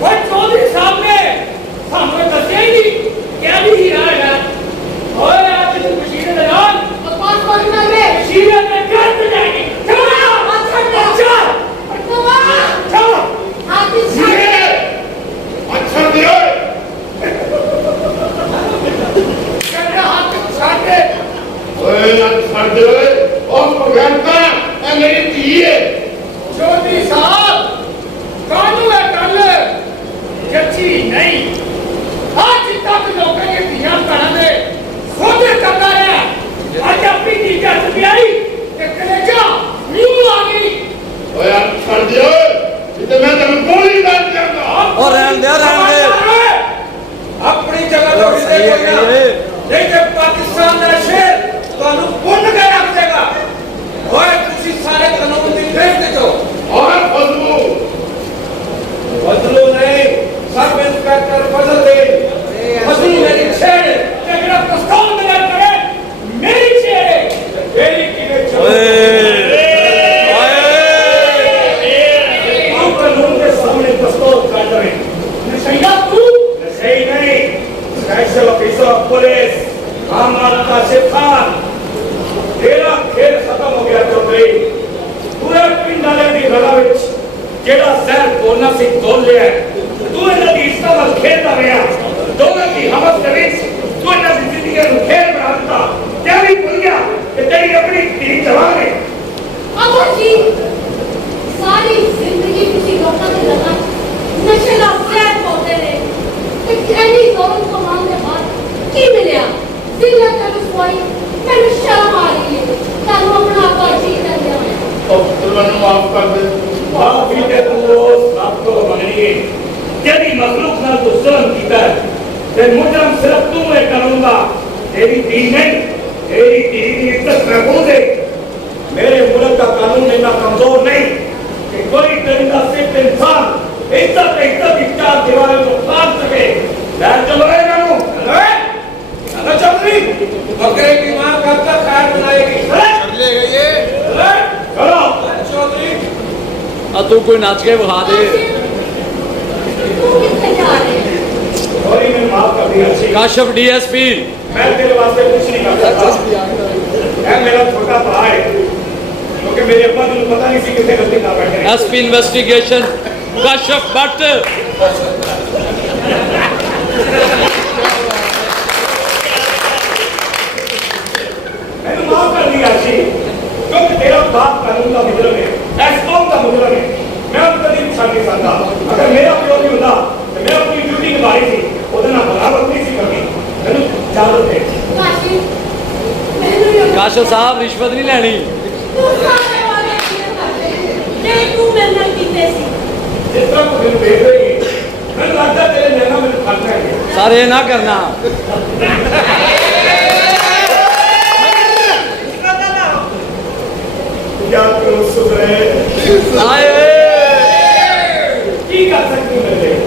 वो चौधरी साहब ने सामने दसिया ही नहीं क्या भी हीरा है और आज की मशीन दौरान तो पास करना में मशीन में कर तो जाएगी चलो अच्छा चल पटवा चलो हाथ से अच्छा दियो कहना हाथ छाटे ओए अच्छा दियो ओ भगवंता ए मेरी धी है चौधरी साहब कानू है कल जच्ची नहीं आज तक लोगों के धियां भैणां दे सोधे करता रहा आज अपनी धी जट भी आई ते कलेजा न्यू आ गई ओए अच्छा दियो इते मैं तेन गोली मार दूंगा और रहने दे अपनी जगह तो हिलदे कोई ना नहीं ते पाकिस्तान दा शेर ਤੁਹਾਨੂੰ ਪੁੰਨ ਕੇ ਰੱਖ ਦੇਗਾ ਓਏ ਤੁਸੀਂ ਸਾਰੇ ਕਾਨੂੰਨ ਦੀ ਫੇਰ ਤੇ ਜੋ और फजलू बदलो नहीं सब इंस्पेक्टर बदल दे बदलू मेरी छेड़ तेरा प्रस्ताव मिला करे मेरी छेड़ तेरी किने चलो तू कानून के सामने प्रस्ताव कर रहे नशैया तू नशे नहीं स्पेशल ऑफिसर ऑफ पुलिस आमद काशिफ खान तेरा खेल खत्म हो गया चौधरी पूरे पिंड वाले दी रला विच जेड़ा शहर बोलना सी तोल लिया तू इन्हां दी इज्जत नाल खेलदा रहा दोनों की हमस दे विच तू इन्हां दी जिंदगी नूं खेल बना दिता क्या भी भूल गया कि तेरी अपनी धी जवान है अमर जी सारी जिंदगी किसी लोगों ने लगा नशे का फ्लैट होते रहे कि एनी जोर कमान के बाद की मिलया जिल्ला का रसवाई मैंने शर्म आ रही है तानू अपना आपा जी कर लिया और तुमने माफ कर दे माफी ते तू सब तो मंगनी है जेदी मखलूक नाल तू जुल्म कीता है ते मुजरम सिर्फ तू है कानून दा तेरी धी नहीं तेरी धी की इज्जत महफूज है मेरे मुल्क का कानून इतना कमजोर नहीं कि कोई दरिंदा सिर्फ इंसान इज्जत की चार दीवारों को फाड़ सके ले चलो ए नानू चलो चौधरी बकरे की मां कब तक खैर बनाएगी ले गई ये चलो चौधरी तू कोई नाच के बहा दे तू कितने जा रहे हैं सॉरी मैं माफ कर दिया अच्छी काशफ डीएसपी मैं तेरे वास्ते कुछ नहीं कर सकता है मेरा छोटा भाई क्योंकि मेरे अब्बा को पता नहीं सी कितने गलती कर बैठे एसपी इन्वेस्टिगेशन काशफ भट्ट मैंने माफ कर दिया अच्छी क्योंकि तेरा बाप कानून का मुजरम है एसकॉम का मुजरम है मैं उन कभी छाड़ नहीं सकता अगर मेरा प्यो भी होता तो मैं अपनी ड्यूटी निभाई थी ਉਹਦੇ ਨਾਲ ਬਰਾਬਰ ਨਹੀਂ ਸੀ ਕਰਨੀ ਮੈਨੂੰ ਇਜਾਜ਼ਤ ਦੇ काशी मैंने ये काशफ साहब रिश्वत नहीं लेनी तू सारे वाले किए करते नहीं तू मैंने कीते सी जिस तरह को ਮੈਨੂੰ ਦੇਖ ਰਹੀ है ਮੈਨੂੰ ਲੱਗਦਾ ਤੇਰੇ ਨੈਣਾ ਮੈਨੂੰ ਫੜ ਲੈਣਗੇ सारे ना करना याद करो सुधरे आए की कर सकती हूँ मैं